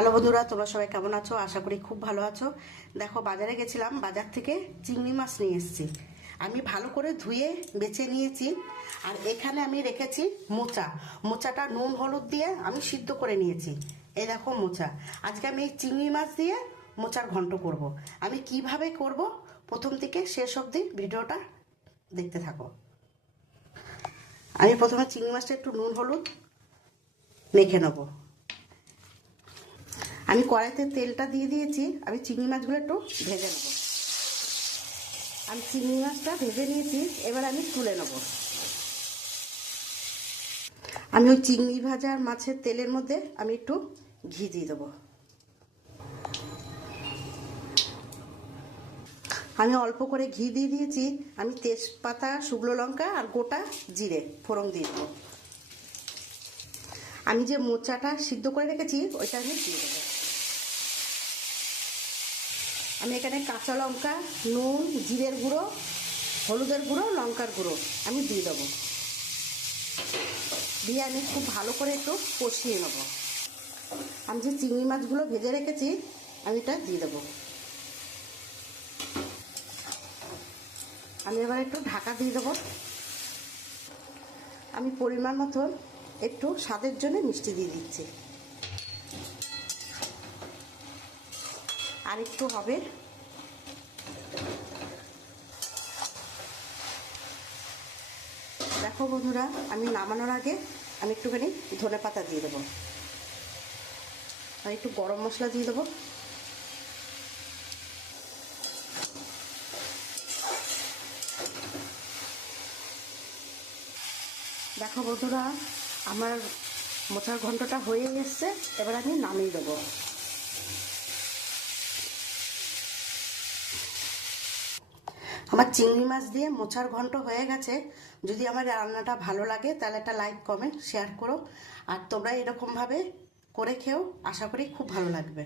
Hello বন্ধুরা, তোমরা সবাই কেমন আছো? আশা করি খুব ভালো আছো। দেখো, বাজারে গেছিলাম, বাজার থেকে চিংড়ি মাছ নিয়ে এসেছি। আমি ভালো করে ধুয়ে বেছে নিয়েছি। আর এখানে আমি রেখেছি মোচা। মোচাটা নুন হলুদ দিয়ে আমি সিদ্ধ করে নিয়েছি। এই দেখো মোচা। আজকে আমি এই চিংড়ি মাছ দিয়ে মোচার ঘন্ট করব। আমি কিভাবে করব প্রথম থেকে শেষ অবধি ভিডিওটা দেখতে থাকো। আমি প্রথমে চিংড়ি মাছটা একটু নুন হলুদ মেখে নেবো। আমি কড়াইতে তেলটা দিয়ে দিয়েছি। আমি চিংড়ি মাছগুলো একটু ভেজে নেব। আমি চিংড়ি মাছটা ভেজে নিয়েছি, এবার আমি তুলে নেব। আমি ওই চিংড়ি ভাজা মাছের তেলের মধ্যে আমি একটু ঘি দিয়ে দেবো। আমি অল্প করে ঘি দিয়ে দিয়েছি। আমি তেজপাতা, শুকনো লঙ্কা আর গোটা জিরে ফোড়ন দিয়ে দেবো। আমি যে মোচাটা সিদ্ধ করে রেখেছি ওইটা আমি দিয়ে দেবো। আমি এখানে কাঁচা লঙ্কা, নুন, জিরের গুঁড়ো, হলুদের গুঁড়ো, লঙ্কার গুঁড়ো আমি দিয়ে দেবো। দিয়ে আমি খুব ভালো করে একটু কষিয়ে নেব। আমি যে চিংড়ি মাছগুলো ভেজে রেখেছি আমি এটা দিয়ে দেবো। আমি এবার একটু ঢাকা দিয়ে দেবো। আমি পরিমাণ মতন একটু স্বাদের জন্য মিষ্টি দিয়ে দিচ্ছি। আর একটু হবে। দেখো বন্ধুরা, আমি নামানোর আগে আমি একটুখানি ধনে পাতা দিয়ে দেবো। আর একটু গরম মশলা দিয়ে দেবো। দেখো বন্ধুরা, আমার মোচার ঘন্টটা হয়ে এসছে। এবার আমি নামিয়ে দেবো। আমার চিংড়ি মাছ দিয়ে মোচার ঘন্ট হয়ে গেছে। যদি আমার রান্নাটা ভালো লাগে তাহলে একটা লাইক, কমেন্ট, শেয়ার করো। আর তোমরা এরকমভাবে করে খেও, আশা করি খুব ভালো লাগবে।